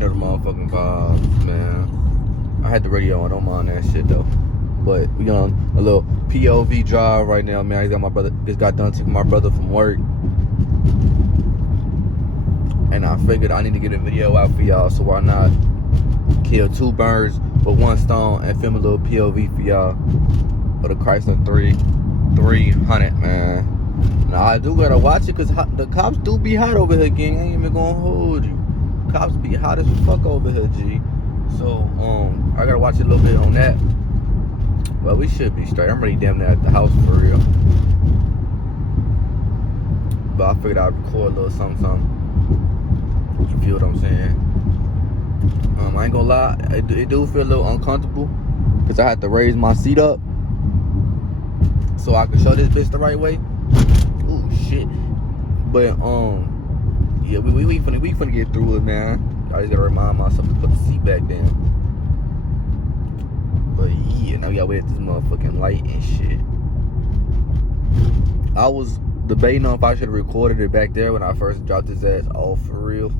know the motherfucking vibes, man. I had the radio on, don't mind that shit though. But we on a little POV drive right now, man. Just got done taking my brother from work. And I figured I need to get a video out for y'all, so why not kill two birds with one stone and film a little POV for y'all for the Chrysler 300, man. Now I do gotta watch it, cause the cops do be hot over here, gang. I ain't even gonna hold you. Cops be hot as fuck over here, G. So I gotta watch it a little bit on that. But we should be straight. I'm already damn near at the house for real. But I figured I'd record a little something. You feel what I'm saying? I ain't gonna lie, it do feel a little uncomfortable, cause I had to raise my seat up so I can show this bitch the right way. Ooh, shit. But yeah, we finna get through it, man. I just gotta remind myself to put the seat back down. But yeah, now we gotta wait at this motherfucking light and shit. I was debating on if I should have recorded it back there when I first dropped his ass off for real.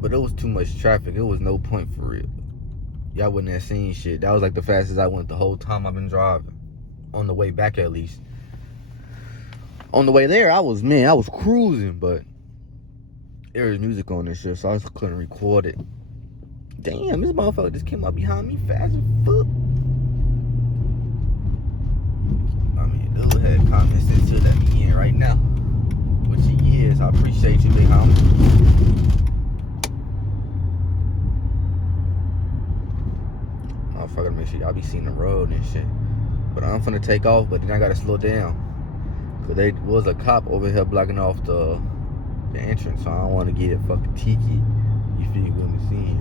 But it was too much traffic. It was no point for real. Y'all wouldn't have seen shit. That was like the fastest I went the whole time I've been driving. On the way back, at least. On the way there, I was cruising, but there was music on this shit, so I just couldn't record it. Damn, this motherfucker just came up behind me fast as fuck. I mean, dude had comments into that me in right now. Which he is. I appreciate you, big homie. I gotta make sure y'all be seeing the road and shit. But I'm finna take off, but then I gotta slow down, cause there was a cop over here blocking off the entrance, so I don't wanna get it fucking tiki. You feel what I'm saying?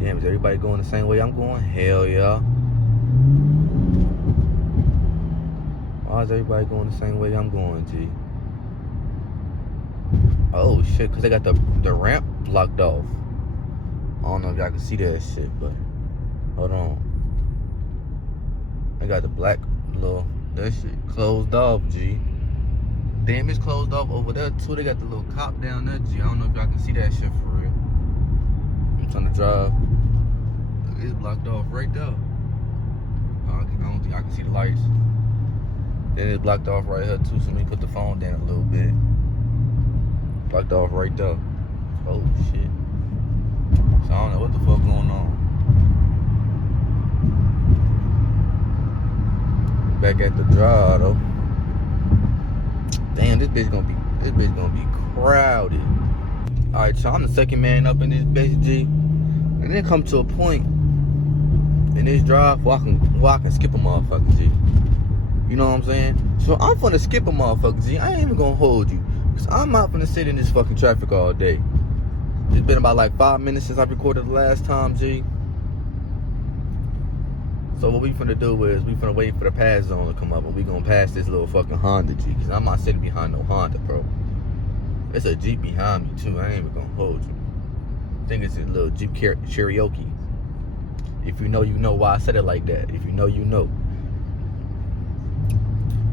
Damn, is everybody going the same way I'm going? Hell yeah. Why is everybody going the same way I'm going, G? Oh shit, cause they got the ramp blocked off. I don't know if y'all can see that shit, but hold on. I got the black little, that shit closed off, G. Damn, it's closed off over there too. They got the little cop down there, G. I don't know if y'all can see that shit for real. I'm trying to drive. It's blocked off right there. I don't think I can see the lights. Then it's blocked off right here too, so let me put the phone down a little bit. Blocked off right there. Oh shit. So I don't know what the fuck going on. Back at the drive though. Damn, this bitch gonna be crowded. Alright, so I'm the second man up in this bitch, G. And then come to a point in this drive where I can skip a motherfucker, G. You know what I'm saying? So I'm finna skip a motherfucker, G. I ain't even gonna hold you, cause I'm not finna sit in this fucking traffic all day. It's been about like 5 minutes since I recorded the last time, G. So what we finna do is we finna wait for the pass zone to come up, and we gonna pass this little fucking Honda, G. Cause I'm not sitting behind no Honda, bro. It's a Jeep behind me too. I ain't even gonna hold you. I think it's a little Jeep Cherokee. If you know, you know why I said it like that. If you know, you know.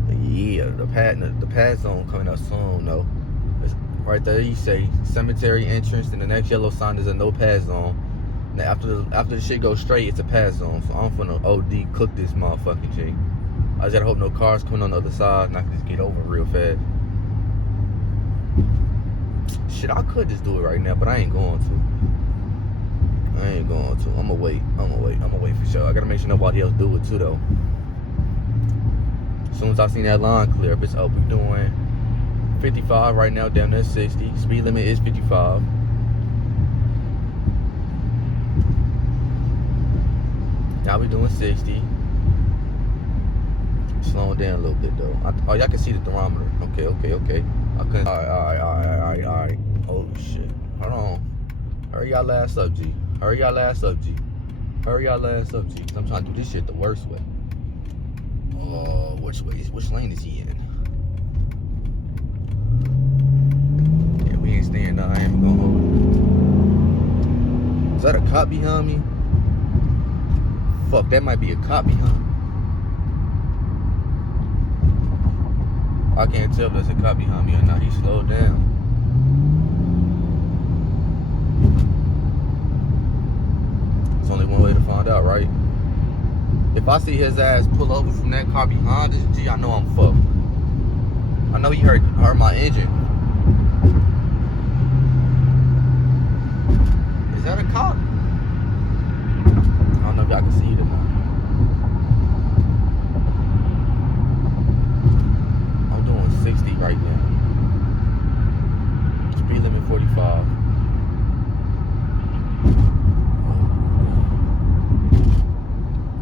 But yeah, the pass zone coming up soon, though. It's right there, you say cemetery entrance, and the next yellow sign is a no pass zone. Now after the shit goes straight, it's a pass zone. So I'm finna OD cook this motherfucking G. I just gotta hope no cars coming on the other side and I can just get over real fast. Shit, I could just do it right now, but I ain't going to. I'ma wait for sure. I gotta make sure nobody else do it too though. As soon as I seen that line clear up, it's up. We doing 55 right now, down there 60. Speed limit is 55. Now we doing 60. Slowing down a little bit though. Oh, y'all can see the thermometer. Okay. Alright. Oh shit. Hold on. Hurry y'all ass up, G. Cause I'm trying to do this shit the worst way. Oh, which lane is he in? Yeah, we ain't staying now. I ain't even gonna hold it. Is that a cop behind me? Fuck, that might be a cop behind me. I can't tell if there's a cop behind me or not. He slowed down. It's only one way to find out, right? If I see his ass pull over from that car behind us, gee, I know I'm fucked. I know he heard my engine. Is that a cop? I don't know if y'all can see it or not. I'm doing 60 right now. Speed limit 45.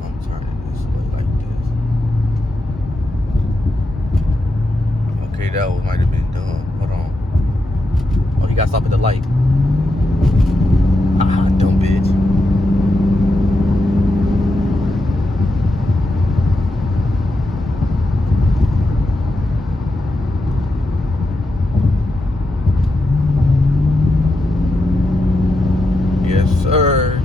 I'm turning this way like this. Okay, that might have been dumb. Hold on. Oh, he got stopped at the light. Ah, dumb bitch. Yes, sir.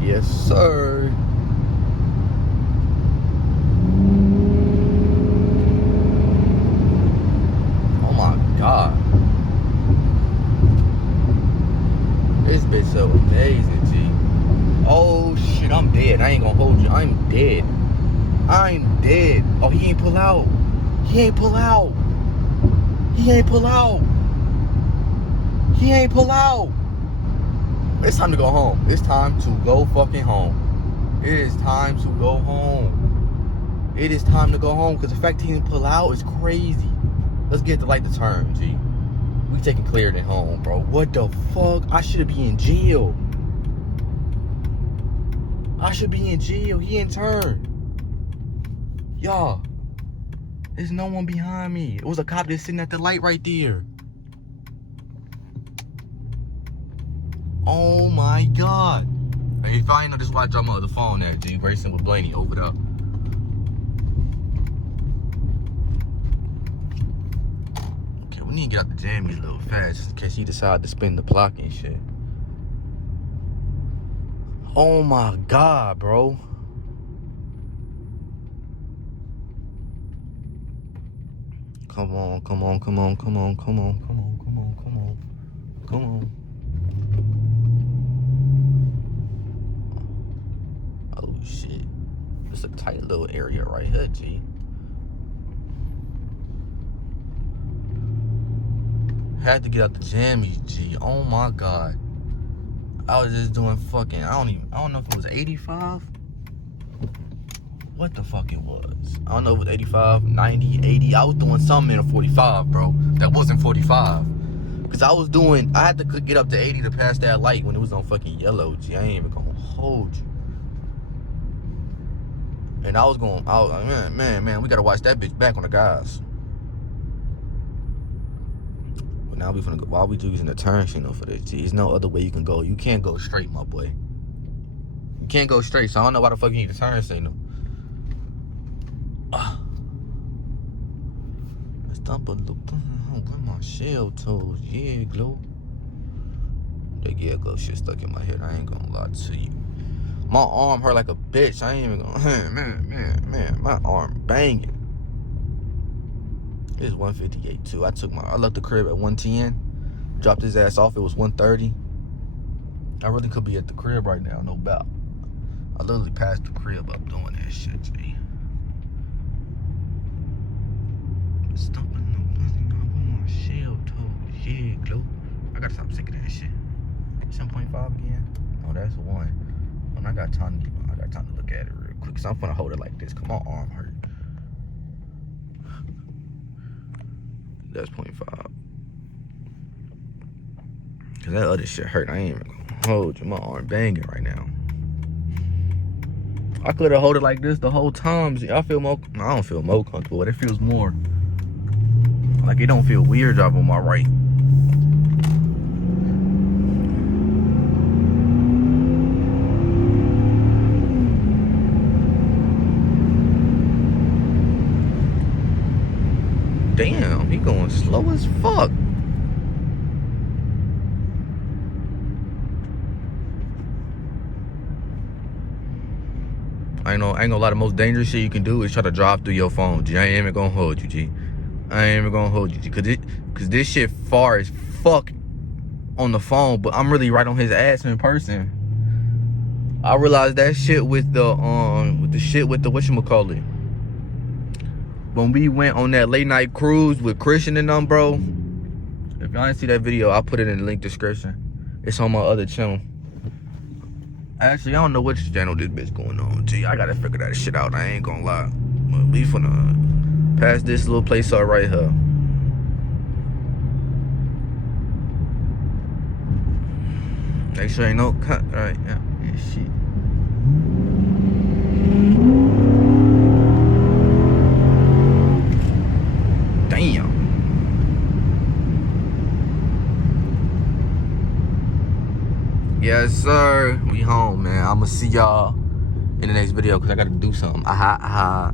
Yes, sir. Oh my God. This bitch so amazing, G. Oh shit, I'm dead. I ain't gonna hold you. I'm dead. I'm dead. Oh, he ain't pull out. He ain't pull out. He ain't pull out. He ain't pull out. It's time to go home. It's time to go fucking home. It is time to go home. It is time to go home because the fact he didn't pull out is crazy. Let's get the light to turn, G. We taking Clarendon home, bro. What the fuck? I should be in jail. I should be in jail. He in turn. Y'all, there's no one behind me. It was a cop that's sitting at the light right there. Oh my God. Hey, if I ain't know this, why I dropped my other phone there, G. Racing with Blaney over there. Okay, we need to get out the jam a little fast just in case he decide to spin the block and shit. Oh my God, bro. Come on, come on, come on, come on, come on, come on, come on, come on, come on. Oh shit. It's a tight little area right here, G. Had to get out the jammies, G. Oh my God. I was just doing fucking, I don't know if it was 85. What the fuck it was. I don't know if it was 85, 90, 80. I was doing something in a 45, bro. That wasn't 45. Cause I had to get up to 80 to pass that light when it was on fucking yellow, G. I ain't even gonna hold you. And I was man, we gotta watch that bitch back on the gas. But now we finna go, while we using the turn signal for this, G. There's no other way you can go. You can't go straight, my boy. You can't go straight, so I don't know why the fuck you need a turn signal. Let's dump a little, where my shell toes? Yeah, glow. That yeah, glow shit stuck in my head. I ain't gonna lie to you. My arm hurt like a bitch. I ain't even gonna, man, my arm banging. It's 158 too. I left the crib at 110. Dropped his ass off. It was 130. I really could be at the crib right now, no doubt. I literally passed the crib up doing that shit, G. Stumping the buzzing up on my shell toes. Yeah, glow. I gotta stop sick of that shit. 7.5 again? Oh, that's 1. And I got time to look at it real quick. Cause I'm gonna hold it like this. Cause my arm hurt. That's 0.5. Cause that other shit hurt. I ain't even gonna hold you. My arm banging right now. I could have held it like this the whole time. I don't feel more comfortable, but it feels more like it don't feel weird driving on my right. slow as fuck. I ain't gonna lie, the most dangerous shit you can do is try to drive through your phone, G. I ain't even gonna hold you, G. I ain't even gonna hold you, G. Cause this shit far as fuck on the phone, but I'm really right on his ass in person. I realized that shit with the whatchamacallit. When we went on that late night cruise with Christian and them, bro. If y'all didn't see that video, I'll put it in the link description. It's on my other channel. Actually, I don't know which channel this bitch going on. Gee, I gotta figure that shit out. I ain't gonna lie. But we finna pass this little place up right here. Make sure ain't no cut. Right, yeah, shit. Damn. Yes, sir. We home, man. I'ma see y'all in the next video because I gotta do something. Aha, aha.